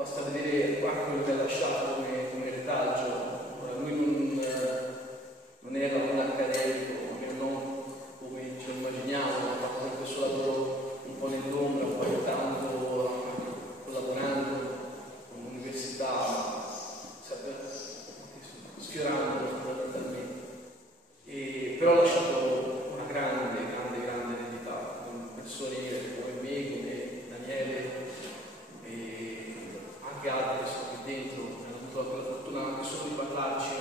basta vedere anche quello che ha lasciato come retaggio. Lui non era un accademico, non come ce lo immaginiamo, ha fatto sempre il suo lavoro un po' nell'ombra, poi ogni tanto collaborando con l'università, sfiorando fondamentalmente. Però ha lasciato una grande eredità, con persone come me, come Daniele e anche altri che sono qui dentro, hanno avuto la fortuna anche solo di parlarci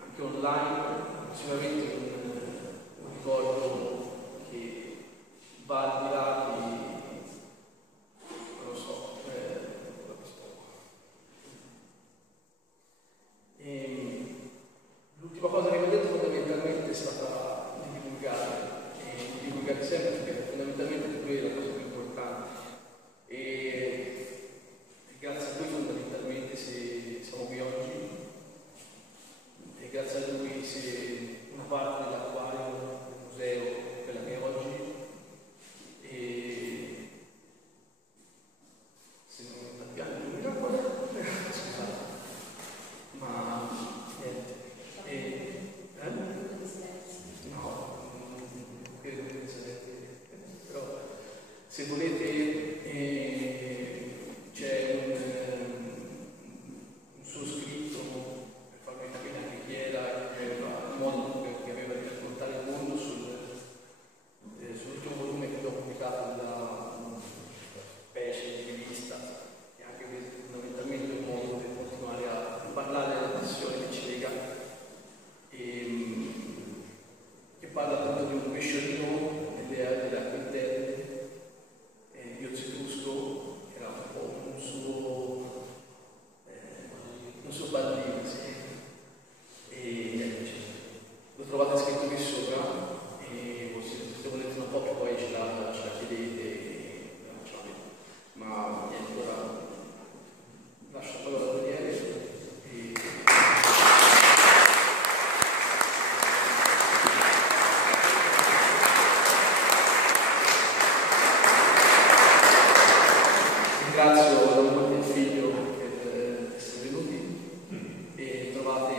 anche online, sicuramente un ricordo che va al di là di, non lo so, l'ultima cosa che mi ha detto fondamentalmente è stata di divulgare sempre, perché fondamentalmente quella è la cosa più importante. E grazie a lui fondamentalmente se siamo qui oggi, e grazie a lui se una parte dell'acquario del museo è quella che è oggi, e se non abbiamo il miracolo, scusate, ma niente. No, non credo che però se volete c'è un suo scritto per farvi capire anche chi era, il modo che aveva di raccontare il mondo sull'ultimo volume che abbiamo pubblicato da Pesce di rivista, che anche fondamentalmente è un modo per continuare a parlare della passione che ci lega, che parla appunto di un pesciolino delle acque interne, Iozetusco, era un po' un suo bambino, sì. E lo trovate scritto qui sopra, e se volete una copia poi ce la chiedete, ma niente, ora lascio la parola a Daniele. Ringrazio la moglie e il figlio per essere venuti, e trovate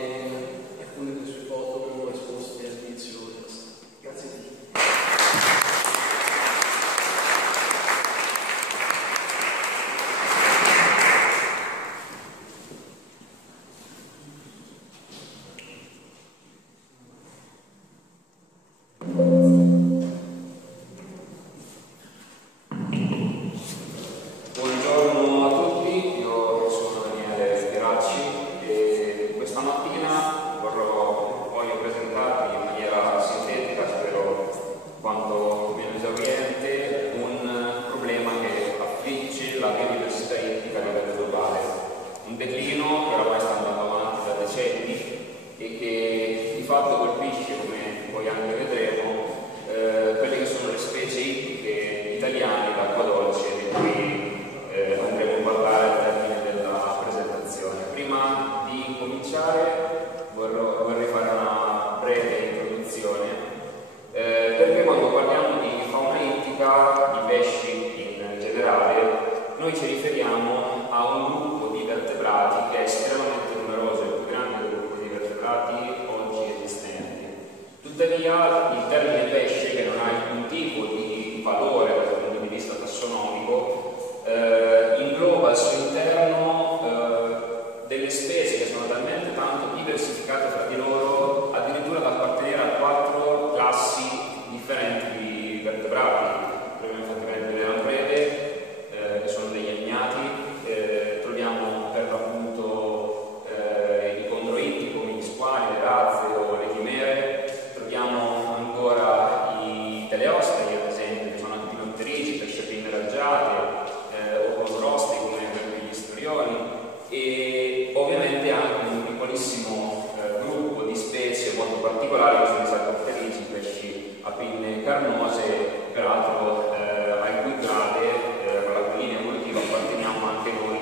alcune delle sue foto esposte all'inizio della sala. Grazie a tutti. Buongiorno a tutti, io sono Daniele Pieracci e questa mattina voglio presentarvi in maniera sintetica, spero quanto meno esauriente, un problema che affligge la biodiversità ittica a livello globale, un declino che oramai sta andando avanti da decenni e che di fatto colpisce, come poi anche vedremo, quelle che sono le specie ittiche italiane d'acqua dolce, di cui andremo a parlare al termine della presentazione. Prima di cominciare vorrei fare una breve introduzione, perché quando parliamo di fauna ittica, di pesci in generale, noi ci riferiamo a un gruppo di vertebrati che è estremamente numeroso, il più grande gruppo di vertebrati oggi esistenti. Tuttavia il termine pesce, che non ha alcun tipo di valore dal punto di vista tassonomico, ingloba al suo interno delle specie che sono talmente tanto diversificate fra di loro, addirittura da appartenere a 4 classi differenti di vertebrati. Proviamo infatti a vedere le lamprede, che sono degli agnati, troviamo per l'appunto i condroitti come gli squali, le razze o le chimere, troviamo ancora i teleostei, ad esempio, che sono antinotterici, pesciapinne raggiate, o colorosti come gli storioni, e ovviamente anche un piccolissimo gruppo di specie molto particolari che sono i saltatterici, pesci a pinne carnose, peraltro al cui grade, alla cui linea evolutiva apparteniamo anche noi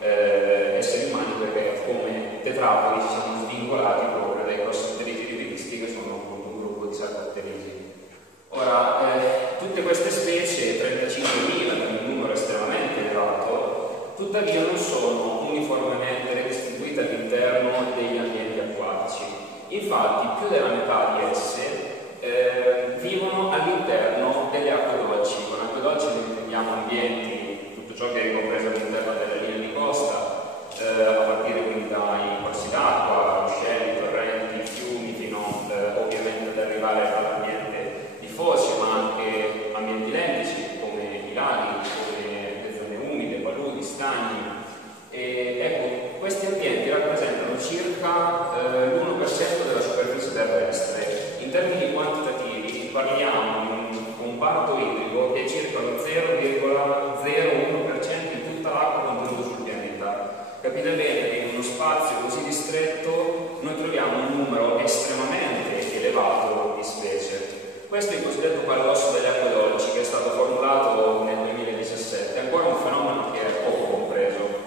esseri umani, perché come tetrapodi ci siamo svincolati proprio dai crossoterici rivisti, che sono appunto un gruppo di saltatterici. Ora, tutte queste specie, 35.000, un numero estremamente elevato, Infatti più della metà di esse vivono all'interno delle acque dolci. Con acque dolci noi intendiamo ambienti, tutto ciò che è compreso all'interno delle linee di costa, a partire quindi dai corsi d'acqua, ruscelli, torrenti, fiumi, fino ovviamente ad arrivare all'ambiente di foci, ma anche ambienti lentici come i laghi, come le zone umide, paludi, stagni. E ecco, questi ambienti rappresentano circa l'1% della superficie terrestre. In termini quantitativi parliamo di un comparto idrico che è circa lo 0,01% di tutta l'acqua contenuta sul pianeta. Capite bene che in uno spazio così ristretto noi troviamo un numero estremamente elevato di specie. Questo è il cosiddetto paradosso delle acque dolci, che è stato formulato nel 2017, è ancora un fenomeno che è poco compreso.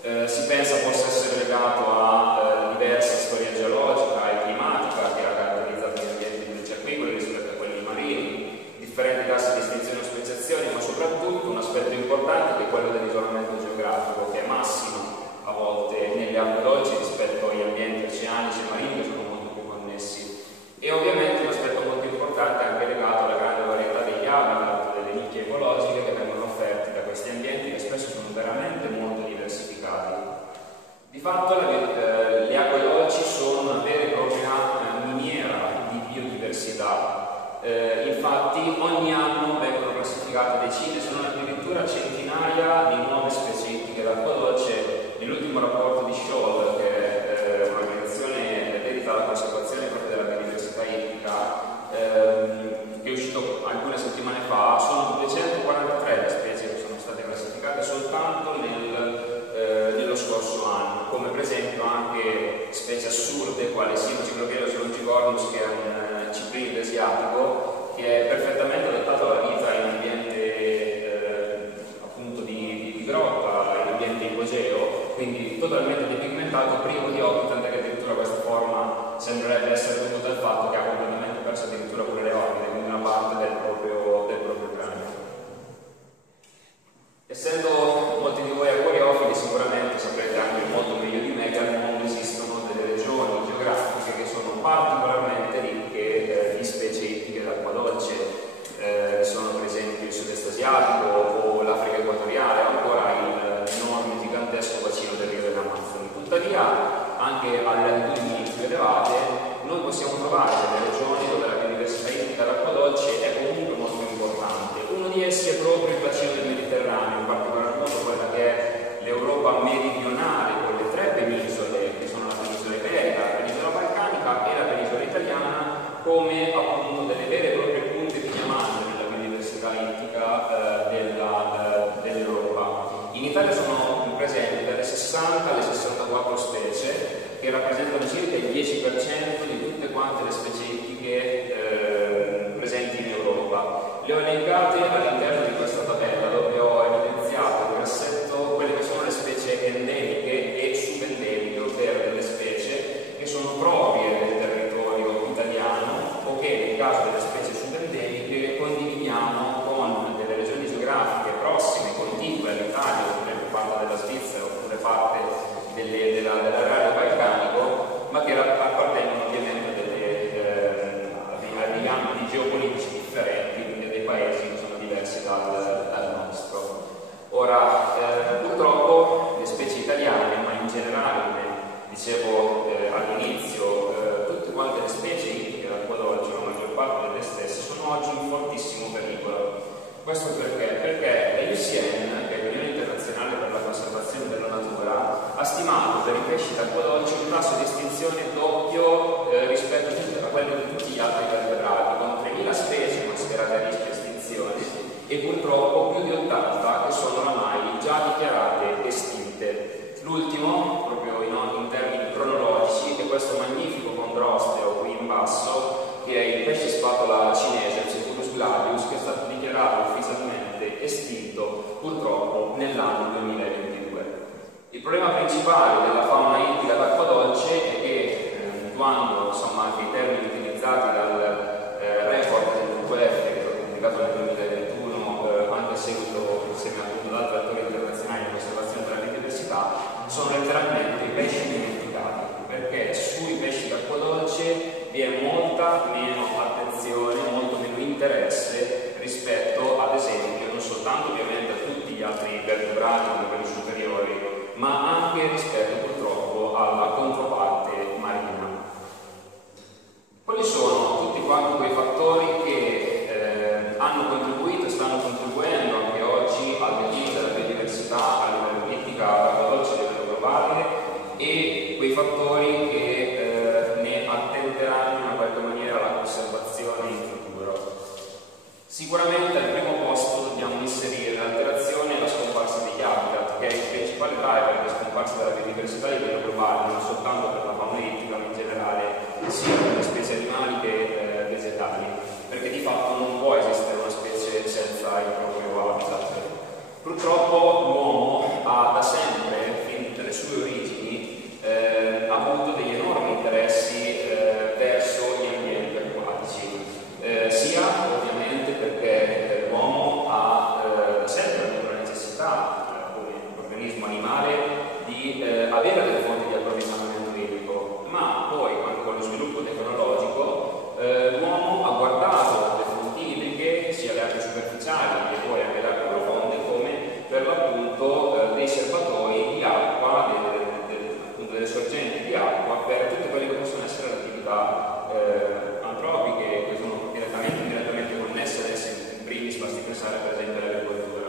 Si pensa possa essere legato a diversa storia geologica e climatica che ha caratterizzato gli ambienti invece acquiferi rispetto a quelli marini, differenti tassi di estinzione o speciazioni, ma soprattutto un aspetto importante che è quello dell'isolamento geografico, che è massimo a volte nelle acque dolci rispetto agli ambienti oceanici e marini, che sono molto più connessi. E ovviamente un aspetto molto importante è anche legato alla grande varietà degli habitat, delle nicchie ecologiche che vengono offerte da questi ambienti, che spesso sono veramente molto diversificati. Di fatto le acque dolci sono una vera e propria miniera di biodiversità. Infatti ogni anno vengono classificate decine, se non addirittura centinaia di nuove specie ittiche d'acqua dolce. Nell'ultimo rapporto di Scholl, che è un'organizzazione dedita alla conservazione proprio della biodiversità ittica, che è uscito alcune settimane fa, sono 243 le specie che sono state classificate soltanto nello scorso anno, come per esempio anche specie assurde quali Ciclopielus longicornis, che è un ciprinide asiatico che è perfettamente adattato alla vita in ambiente appunto di grotta, in ambiente ipogeo, quindi totalmente dipigmentato, privo di occhi, tant'è che addirittura questa forma sembrerebbe essere dovuta al fatto che ha completamente perso addirittura pure le orbite, quindi una parte del proprio cranio. Essendo molti di voi acquariofili, sicuramente saprete anche molto meglio di me che al mondo esistono delle regioni geografiche che sono particolarmente ricche di specie ittiche d'acqua dolce. Sono per esempio il sud-est asiatico o l'Africa equatoriale, ancora l'enorme gigantesco bacino del Rio dell'Amazzoni. Tuttavia, anche alle latitudini più elevate, noi possiamo trovare delle regioni dove la biodiversità ittica d'acqua dolce è comunque molto importante. Uno di essi è proprio il bacino del Mediterraneo, in particolar modo quella che è l'Europa meridionale, con le tre penisole, che sono la penisola iberica, la penisola balcanica e la penisola italiana, come appunto delle vere e proprie punte di diamante della biodiversità ittica dell'Europa. In Italia sono presenti dalle 60 alle 64 specie, che rappresentano circa il 10% di tutte quante le specie ittiche presenti in Europa. Le ho elencate all'interno di questa tabella, dove ho evidenziato in grassetto quelle che sono le specie endemiche e subendemiche, ovvero delle specie che sono proprie del territorio italiano o che nel caso delle specie subendemiche condividiamo con delle regioni geografiche prossime, contigue all'Italia, oppure parte della Svizzera, oppure parte dell'area balcanico, ma che appartengono ovviamente a degli ambiti geopolitici differenti, quindi a dei paesi che sono diversi dal nostro. Ora, purtroppo le specie italiane, ma in generale, come dicevo all'inizio, tutte quante le specie ittiche d'acqua dolce, la maggior parte delle stesse, sono oggi in fortissimo pericolo. Questo perché? Perché l'IUCN, che è l'Unione Internazionale per la Conservazione della Natura, ha stimato per i pesci d'acqua dolce un tasso di estinzione doppio rispetto a quello di tutti gli altri vertebrati, con 3.000 specie considerate a rischio estinzione e purtroppo più di 80 che sono oramai già dichiarate estinte. L'ultimo, proprio in termini cronologici, è questo magnifico condrosteo qui in basso, che è il pesce spatola cinese, il Cephalus gladius, che è stato dichiarato ufficialmente estinto purtroppo nell'anno 2022. Il problema principale della fauna ittica d'acqua dolce è che Sicuramente al primo posto dobbiamo inserire l'alterazione e la scomparsa degli habitat, che è il principale driver di scomparsa della biodiversità a livello globale, non soltanto per la fauna ittica, ma in generale sia per le specie animali che vegetali, perché di fatto non può esistere una specie senza il proprio habitat. Purtroppo l'uomo ha da sempre, fin dalle sue origini, avuto degli enormi interessi verso gli ambienti acquatici, sia ovviamente perché l'uomo ha da sempre avuto la necessità, come organismo animale, di avere delle fonti di approvvigionamento idrico, ma poi con lo sviluppo tecnologico l'uomo ha guardato le fonti idriche, sia le acque superficiali e poi anche le acque profonde, come per l'appunto dei serbatoi di acqua, appunto delle sorgenti di acqua per tutte quelle che possono essere le attività antropiche che sono direttamente o indirettamente connesse ad esse. In primis basti pensare per esempio all'agricoltura.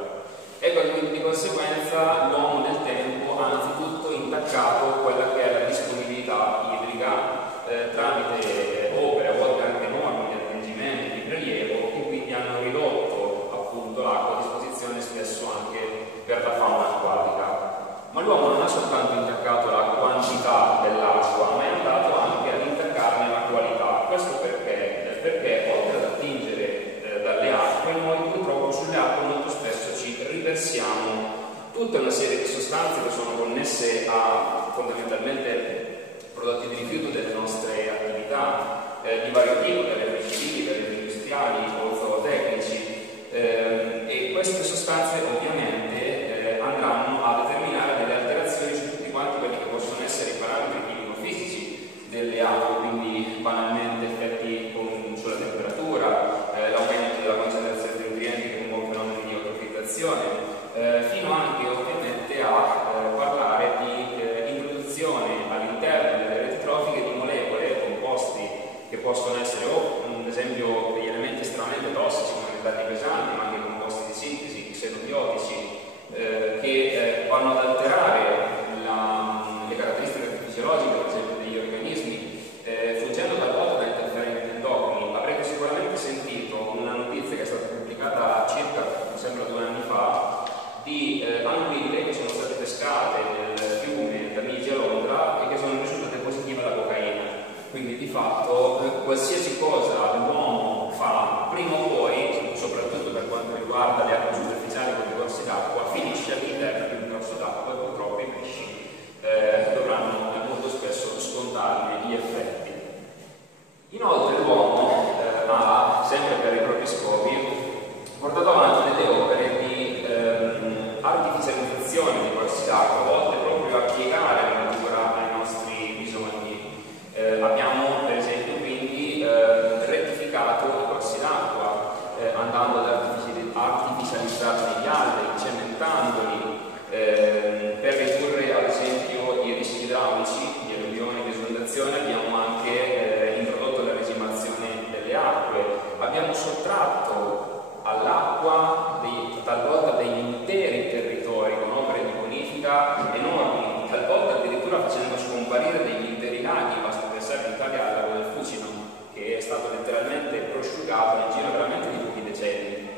Ecco, quindi di conseguenza l'uomo nel tempo ha anzitutto intaccato quella che è la disponibilità idrica tramite opere, a volte anche norme di attingimento, di prelievo, che quindi hanno ridotto appunto l'acqua a disposizione spesso anche per la fauna acquatica. Ma l'uomo non ha soltanto intaccato la quantità dell'acqua, ma è andato anche ad intaccarne la qualità. Questo perché? Perché oltre ad attingere dalle acque, noi purtroppo sulle acque molto spesso ci riversiamo tutta una serie di sostanze che sono connesse a fondamentalmente prodotti di rifiuto delle nostre attività di vario tipo, dalle civili, dalle industriali o zootecnici, e queste sostanze ovviamente andranno a determinare delle alterazioni su tutti quanti quelli che possono essere i parametri chimico-fisici delle acque, quindi banalmente effetti sulla temperatura, l'aumento della concentrazione di nutrienti che con fenomeni di eutrofizzazione, fino anche ovviamente a parlare di introduzione all'interno delle reti trofiche di molecole, composti che possono essere o ad esempio degli elementi estremamente tossici come metalli pesanti, ma anche composti di sintesi, xenobiotici, che vanno ad alterare le caratteristiche fisiologiche per esempio degli organismi, fungendo talvolta da interferenti endocrini. Avrete sicuramente sentito una notizia che è stata pubblicata circa, mi sembra 2 anni fa, di anguille che sono state pescate nel fiume Tamigi a Londra e che sono risultate positive alla cocaina. Quindi di fatto qualsiasi cosa l'uomo fa, prima o poi, soprattutto per quanto riguarda le acque superficiali con i corsi d'acqua, finisce all'interno di un corso d'acqua e purtroppo i pesci dovranno molto spesso scontarne gli effetti. Inoltre l'uomo ha, sempre per i propri scopi, portato avanti delle opere di artificializzazione dei corsi d'acqua, volte proprio a piegare la natura ai nostri bisogni. Abbiamo per esempio quindi rettificato i corsi d'acqua, andando ad artificializzarne gli alberi, cementandoli, per ridurre ad esempio i rischi idraulici di alluvioni, di esondazione. Abbiamo anche introdotto la resimazione delle acque, abbiamo sottratto all'acqua talvolta degli interi territori con opere di bonifica enormi, talvolta addirittura facendo scomparire degli interi laghi. Basta pensare in Italia al lago del Fucino, che è stato letteralmente prosciugato nel giro veramente di pochi decenni.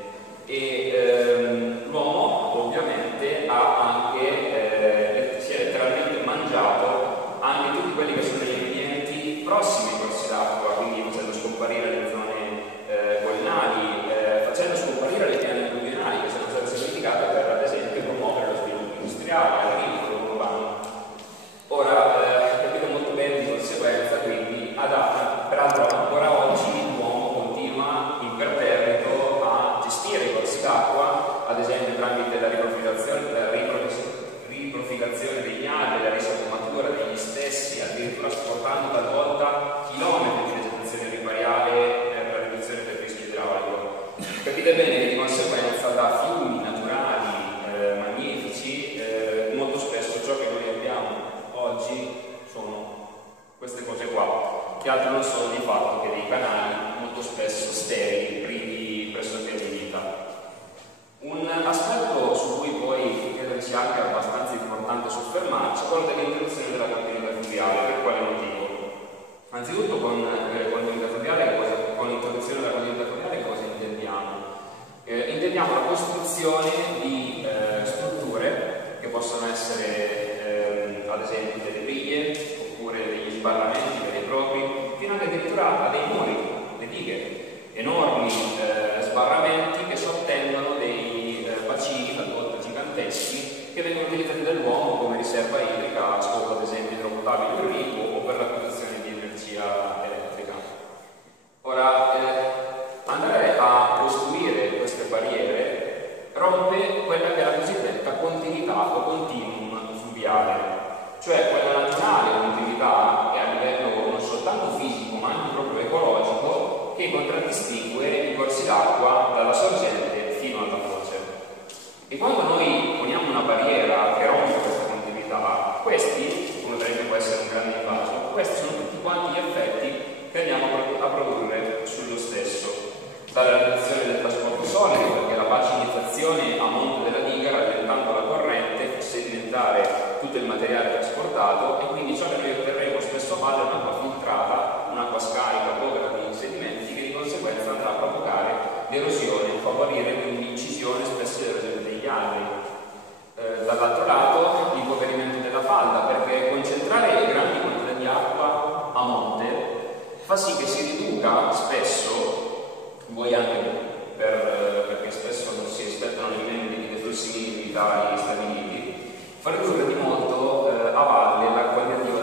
E l'uomo ovviamente ha anche si è letteralmente mangiato anche tutti quelli che sono gli ambienti prossimi ai corsi d'acqua, quindi facendo scomparire le zone collinari, facendo scomparire le piane alluvionali che sono state sacrificate per ad esempio promuovere lo sviluppo industriale, agricolo, urbano. Ora capite molto bene di conseguenza, quindi peraltro ancora oggi l'uomo continua imperterrito a gestire i corsi d'acqua, ad esempio tramite la riprofilazione degli alberi, la risagomatura degli stessi, addirittura sportando talvolta chilometri di vegetazione ripariale per la riduzione del rischio idraulico. Capite bene che di conseguenza da fiumi naturali magnifici molto spesso ciò che noi abbiamo oggi sono queste cose qua, che altro non sono di fatto che dei canali molto spesso sterili, privi pressoché di vita. Un aspetto su cui poi credo che sia anche abbastanza importante soffermarci è quello dell'introduzione della continuità fluviale. Per quale motivo? Anzitutto con l'introduzione della continuità fluviale cosa intendiamo? vediamo la costruzione di strutture che possono essere ad esempio delle briglie oppure degli sbarramenti veri e propri, fino addirittura a dei muri, le dighe, enormi sbarramenti che sottendono dei bacini talvolta giganteschi che vengono utilizzati dall'uomo come riserva idrica a scopo ad esempio idropotabile irrigo o per la produzione di energia elettrica. Ora, andare a costruire queste barriere rompe quella che è la cosiddetta continuità o continuum fluviale, cioè quella naturale continuità che a livello non soltanto fisico ma anche proprio ecologico che contraddistingue i corsi d'acqua dalla sorgente fino alla foce. E quando noi poniamo una barriera che rompe questa continuità, questi, uno delle può essere un grande invaso, questi sono tutti quanti gli effetti che andiamo a produrre sullo stesso, dalla riduzione del trasporto solido, perché la bacinizzazione a monte della diga, rallentando la corrente, fa sedimentare tutto il materiale trasportato e quindi ciò che noi otterremo spesso a valle è un'acqua filtrata, un'acqua scarica povera di sedimenti che di conseguenza andrà a provocare l'erosione, favorire quindi l'incisione spesso dell'erosione degli alberi. Dall'altro lato l'impoverimento della falda, perché concentrare grandi quantità di acqua a monte fa sì che si riduca spesso, voi anche perché spesso non si rispettano nemmeno dei flussi minimi vitali stabiliti, fa ridurre di molto a valle il quantitativo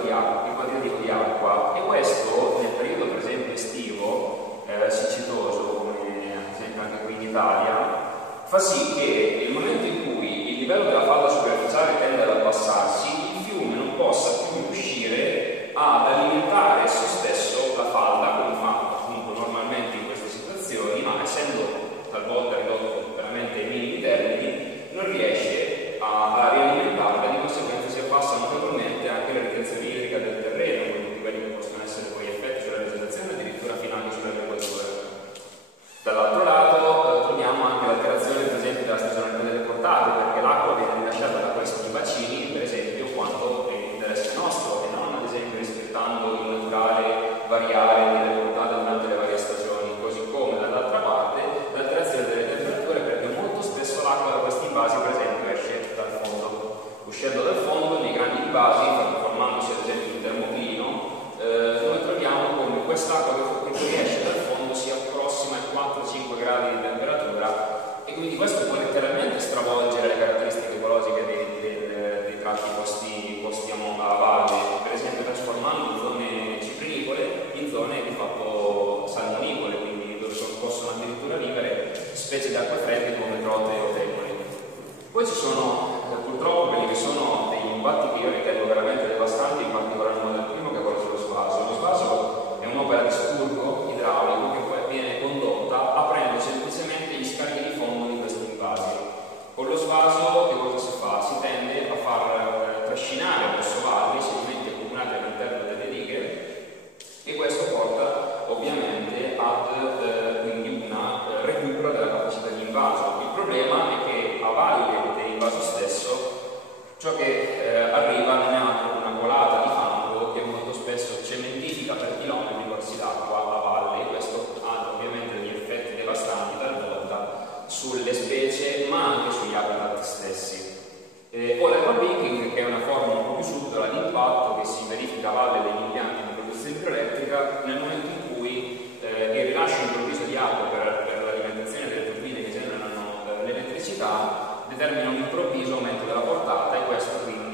di acqua, e questo nel periodo per esempio estivo, siccitoso, come ad esempio anche qui in Italia, fa sì che nel momento in cui il livello della falda superficiale tende ad abbassarsi, il fiume non possa più riuscire ad alimentare esso stesso la falda, come fa appunto normalmente in queste situazioni, ma essendo talvolta ridotto veramente ai minimi termini, non riesce a rialimentarla, di conseguenza si abbassa notevolmente anche la ritenzione idrica del terreno, con quelli che possono essere poi effetti sulla vegetazione, addirittura fino anche sull'agricoltura. Dall'altro lato troviamo anche l'alterazione per esempio della stagionalità delle portate, perché l'acqua viene rilasciata da questi bacini per esempio quando è interesse nostro e non ad esempio rispettando il naturale variare delle portate durante le varie stagioni, così come dall'altra parte l'alterazione delle temperature, perché molto spesso l'acqua da questi invasi per esempio esce dal fondo. Uscendo dal fondo nei grandi invasi, formandosi ad esempio un termoclino, noi troviamo come quest'acqua che fuoriesce dal fondo si approssima ai 4-5 gradi di temperatura, e quindi questo può letteralmente stravolgere le caratteristiche ecologiche dei tratti posti a valle, per esempio trasformando zone ciprinicole in zone di fatto salmonicole, quindi dove possono addirittura vivere specie di acque fredde come trote o tepoli. Poi ci sono purtroppo quelli che sono degli impatti che io ritengo veramente devastanti, in particolar modo il primo, che è quello sullo svaso. Lo svaso è un'opera di spurgo idraulico che poi viene condotta aprendo semplicemente gli scarichi di fondo di questi invasi. Con lo svaso che cosa si fa? Si tende a far trascinare verso valli i sedimenti accumulati all'interno delle dighe, e questo porta ovviamente ad quindi una recupero della capacità di invaso. Il problema è che a valle dell'invaso stesso ciò che arriva non è altro una colata di fango che molto spesso cementifica per chilometri i corsi d'acqua a valle, e questo ha ovviamente degli effetti devastanti talvolta sulle specie ma anche sugli habitat stessi. O l'ecopeaking, che è una forma un po' più subdola di impatto che si verifica a valle degli impianti di produzione idroelettrica nel momento in cui il rilascio improvviso di acqua per l'alimentazione delle turbine che generano l'elettricità determina un improvviso aumento della portata, e questo quindi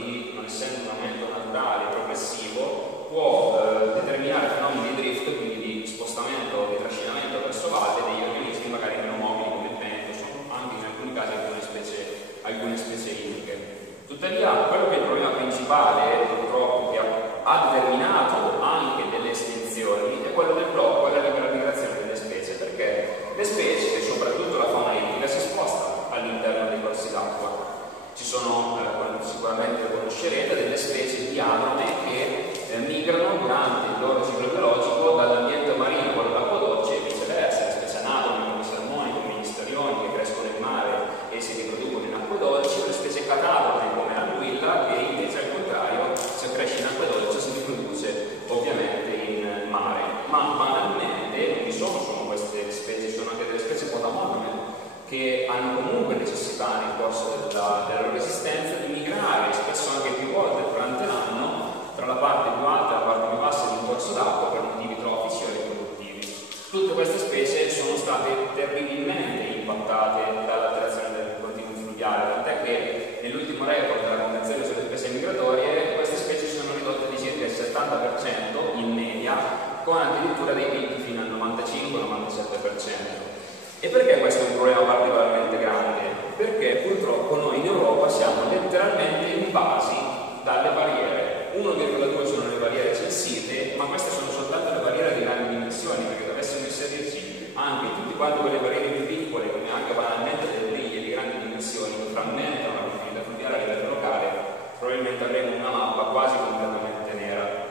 che hanno comunque necessità nel corso della loro esistenza di migrare spesso anche più volte durante l'anno tra la parte più alta e la parte più bassa di un corso d'acqua per motivi trofici o riproduttivi. Tutte queste specie sono state terribilmente impattate dall'alterazione del continuum fluviale, tant'è che nell'ultimo report della Convenzione sulle specie migratorie queste specie sono ridotte di circa il 70% in media, con addirittura dei picchi fino al 95-97%. E perché questo è un problema particolarmente grande? Perché purtroppo noi in Europa siamo letteralmente invasi dalle barriere. 1,2 sono le barriere censite, ma queste sono soltanto le barriere di grandi dimensioni, perché dovessimo inserirci anche tutte quante quelle barriere più piccole, come anche banalmente delle briglie di grandi dimensioni, che frammentano la continuità fluviale a livello locale, probabilmente avremo una mappa quasi completamente nera.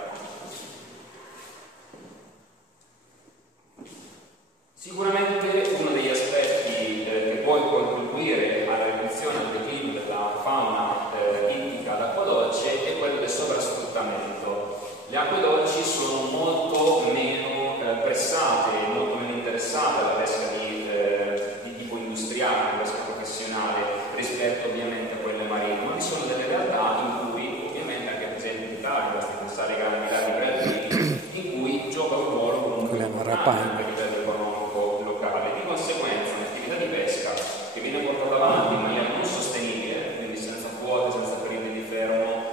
Sicuramente uno degli aspetti che può contribuire alla riduzione del declino della fauna ittica d'acqua dolce è quello del sovrasfruttamento. Le acque dolci sono molto meno pressate, molto meno interessate alla pesca di tipo industriale, alla pesca professionale, rispetto ovviamente a quelle marine, ma vi sono delle realtà in cui, ovviamente anche per esempio in Italia, basti pensare ai grandi laghi bravini, in cui gioca un ruolo comunque importante a livello economico locale. Di conseguenza un'attività di pesca che viene portata avanti in maniera non sostenibile, quindi senza quote, senza periodi di fermo,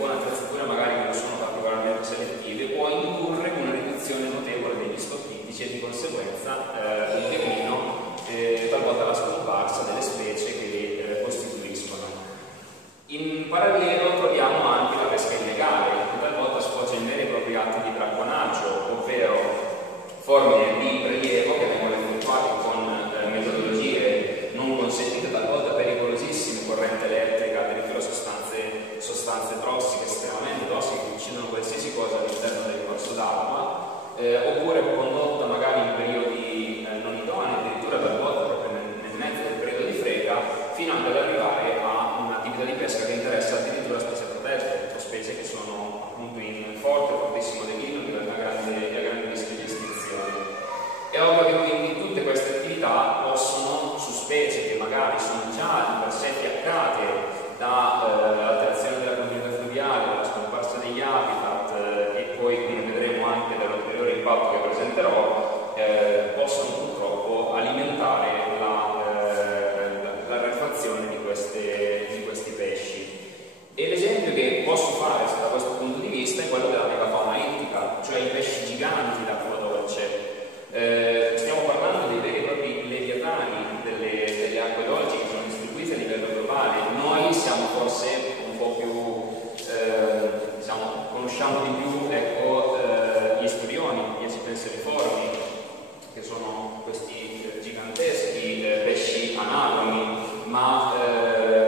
con attrezzature magari che non sono particolarmente selettive, può indurre una riduzione notevole degli stock ittici e di conseguenza un declino, talvolta la scomparsa delle specie che li costituiscono. In parallelo troviamo anche la pesca illegale, che talvolta sfocia in veri e propri atti di bracconaggio, ovvero forme di prelievo che vengono effettuate con metodologie non consentite, talvolta pericolosissime, corrente elettrica, addirittura sostanze tossiche, estremamente tossiche, che uccidono qualsiasi cosa all'interno del corso d'acqua, oppure condotta magari in periodi non idonei, addirittura talvolta proprio nel mezzo del periodo di frega, fino anche ad arrivare a un'attività di pesca che interessa addirittura specie protette, o specie che sono appunto in fortissimo declino e a grande rischio di estinzione. È ovvio che quindi tutte queste attività possono, su specie che magari sono già di per sé fiaccate dall'alterazione della continuità fluviale, dalla scomparsa degli habitat e poi, come vedremo, anche dall'ulteriore impatto che presenterò, possono purtroppo alimentare la rarefazione di questi pesci. E l'esempio che posso fare da questo punto di vista è quello della megafauna ittica, cioè i pesci giganti d'acqua dolce. Stiamo parlando dei veri e propri leviatani delle acque dolci che sono distribuite a livello globale. Noi siamo forse un po' più, conosciamo di più gli sturioni, gli acipenseriformi, che sono questi giganteschi pesci anatomi, ma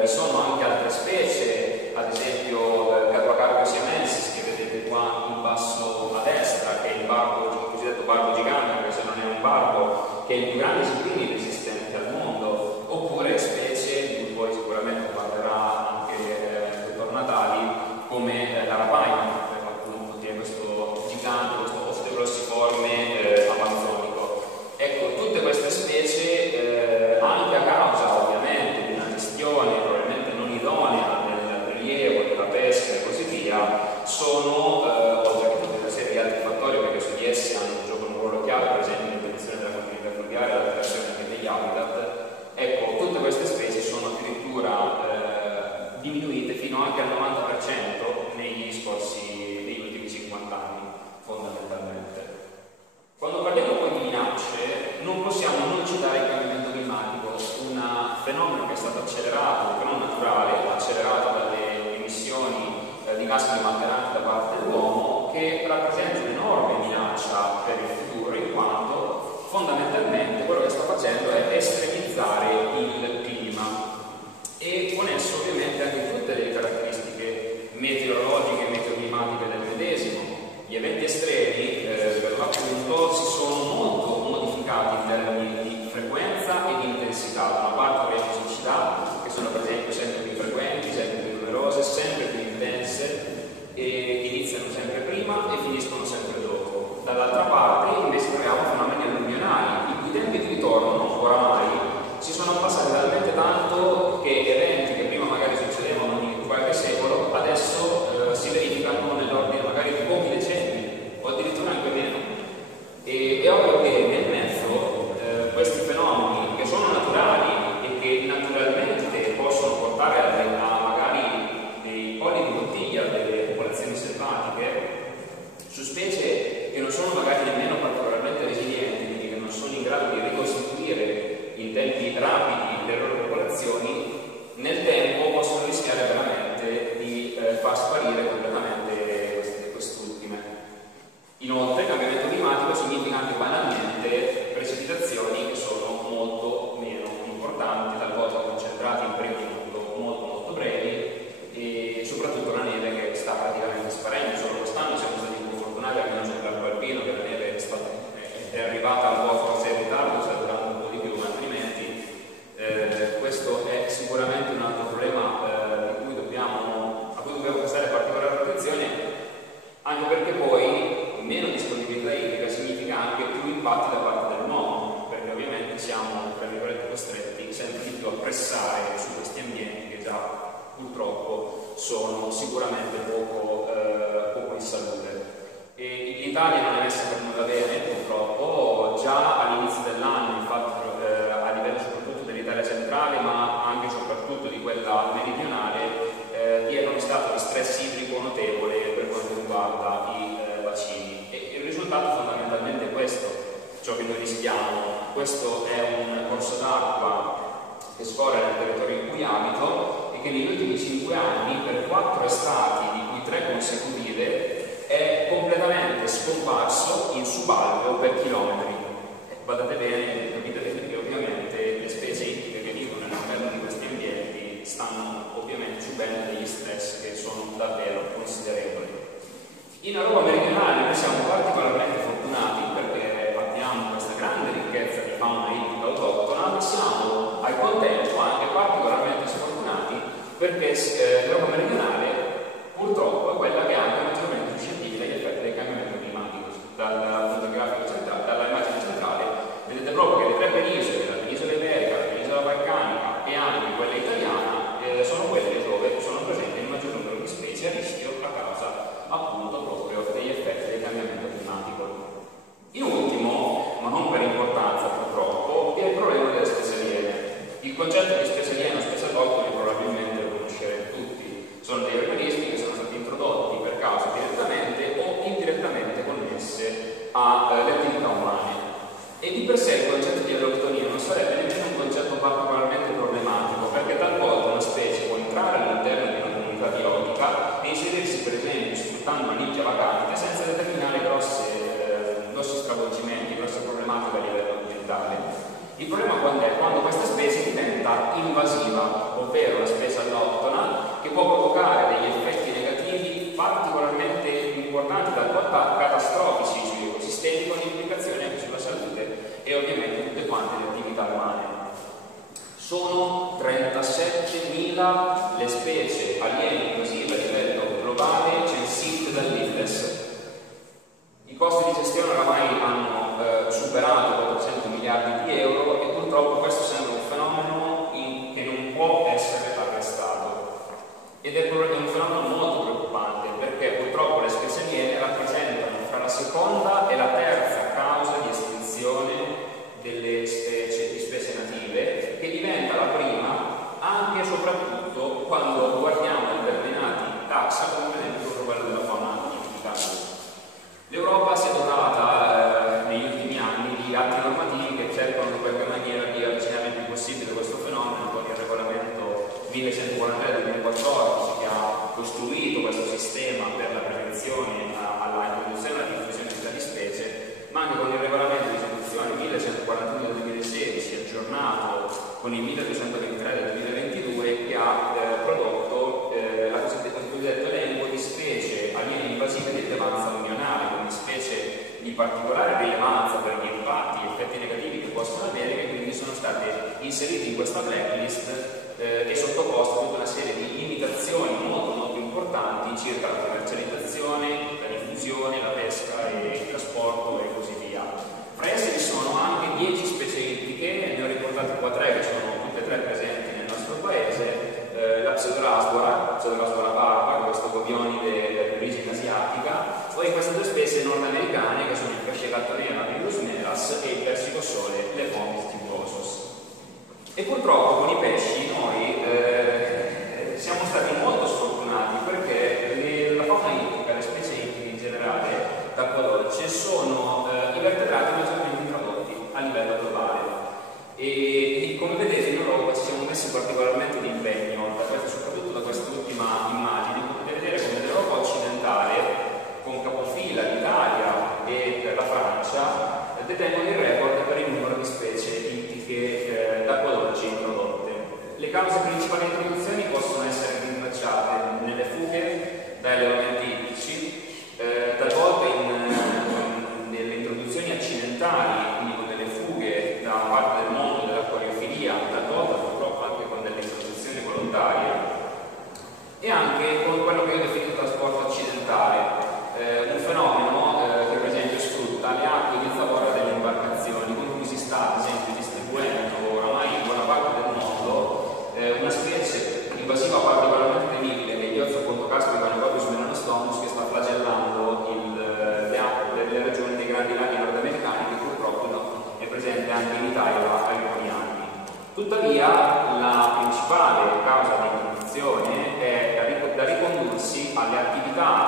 vi sono anche altre specie, ad esempio Catuacarpio siamensis, che vedete qua in basso a destra, che è il cosiddetto barbo gigante, anche se non è un barbo, che è il più grande equino esistente al mondo, oppure specie di cui poi sicuramente parlerà anche il dottor Natali, come la rapaina, che appunto tiene questo gigante, questo osteoglossiforme amazzonico. Ecco, tutte queste è arrivata un po' forse in ritardo, sta durando un po' di più, altrimenti questo è sicuramente un altro problema a cui dobbiamo prestare particolare attenzione, anche perché poi meno disponibilità idrica significa anche più impatti da parte dell'uomo, perché ovviamente siamo, tra virgolette, costretti sempre di più a pressare su questi ambienti che già purtroppo sono sicuramente poco in salute. E l'Italia non è messa per nulla bene, purtroppo. Già all'inizio dell'anno, infatti, a livello soprattutto dell'Italia centrale, ma anche e soprattutto di quella meridionale, vi è uno stato di stress idrico notevole per quanto riguarda i bacini. E il risultato fondamentalmente è questo, ciò che noi rischiamo. Questo è un corso d'acqua che scorre nel territorio in cui abito e che negli ultimi 5 anni, per 4 estati, di cui 3 consecutive, è completamente scomparso in subalveo per chilometri. Guardate bene, capite che ovviamente le specie idriche che vivono all'interno di questi ambienti stanno ovviamente subendo degli stress che sono davvero considerevoli. In Europa meridionale noi siamo particolarmente fortunati perché abbiamo questa grande ricchezza di fauna idrica autoctona, ma siamo al contempo anche particolarmente sfortunati perché l'Europa meridionale purtroppo è quella che è anche maggiormente suscettibile agli effetti del cambiamento climatico. Dal punto grafico centrale, dalla immagine centrale, vedete proprio che le 3 penisole, la penisola iberica, la penisola balcanica e anche quella italiana, sono quelle dove sono presenti il maggior numero di specie a rischio a causa appunto proprio degli effetti del cambiamento climatico. In ultimo, ma non per importanza purtroppo, è il problema delle specie aliene. Il concetto di specie aliena o specie autoctone probabilmente lo conoscerete tutti. Sono dei organismi che sono stati introdotti per cause direttamente o indirettamente connesse alle attività umane. E di per sé il concetto di alloctonia non sarebbe nemmeno un concetto particolarmente problematico, perché talvolta una specie può entrare all'interno di una comunità biologica e inserirsi per esempio sfruttando una nicchia vacante senza determinare grossi stravolgimenti, grosse problematiche a livello ambientale. Il problema quando è? Quando questa specie diventa invasiva, ovvero una specie alloctona che può provocare degli effetti negativi particolarmente importanti, talvolta catastrofici sugli ecosistemi, con implicazioni anche sulla salute e ovviamente tutte quante le attività umane. Sono 37.000 le specie aliene invasive a livello globale censite dall'IFES. I costi di gestione oramai hanno superato 400 miliardi di euro e purtroppo questo sembra un fenomeno che non può essere arrestato. Ed è un fenomeno molto preoccupante perché purtroppo le specie aliene rappresentano fra la seconda e la terza causa di estinzione delle specie native, che diventa la prima anche e soprattutto quando guardiamo determinati taxa, come per esempio quello della fauna africana. L'Europa si è dotata negli ultimi anni di atti normativi che cercano in qualche maniera di avvicinare il più possibile questo fenomeno, con il regolamento 1143 del 2014 che ha costruito questo sistema per la prevenzione alla introduzione e alla diffusione di tali specie, ma anche con il regolamento di esecuzione 1141 del 2016 aggiornato con il 1223 del 2022 che ha prodotto il cosiddetto elenco di specie aliene invasive di rilevanza unionale, quindi specie di particolare rilevanza per gli impatti e effetti negativi che possono avere, che quindi sono state inserite in questa blacklist e sottoposte a tutta una serie di limitazioni molto molto importanti circa la commercializzazione, la diffusione, la pesca e il trasporto e così via. Fra esse vi sono anche 10 specie ittiche, ne ho riportate qua 3 che sono tutte e 3 presenti nel nostro paese. La pseudorasbora barba, questo gobionide di origine asiatica, poi queste 2 specie nordamericane che sono il pesce gattonera Virus meras e il persicosole Lepomys gibbosus. E purtroppo con i pesci noi siamo stati molto sfortunati perché la fauna ittica, le specie ittiche in generale d'acqua dolce, sono i vertebrati maggiormente introdotti a livello globale. E come vedete in Europa ci siamo messi particolarmente di impegno, soprattutto da questa ultima immagine, potete vedere come l'Europa occidentale, con capofila l'Italia e la Francia, detengono il record per il numero di specie ittiche d'acqua dolce introdotte. Le cause principali di introduzioni possono essere rintracciate nelle fughe da allevamenti ittici, talvolta nelle introduzioni accidentali accidentali, quindi con delle fughe da parte del mondo dell'acquariofilia, talvolta purtroppo anche con delle introduzioni volontarie, e anche con quello che io definito trasporto accidentale, un fenomeno che per esempio sfrutta le acque di zavorra delle imbarcazioni, con cui si sta ad esempio distribuendo oramai in buona parte del mondo una specie invasiva particolarmente temibile, che gli Orthoctocaspidum proprio melanostomus, che sta flagellando le acque delle regioni dei grandi laghi nordamericani, che purtroppo è presente anche in Italia da alcuni anni. Tuttavia la principale causa di introduzione è da ricondursi alle attività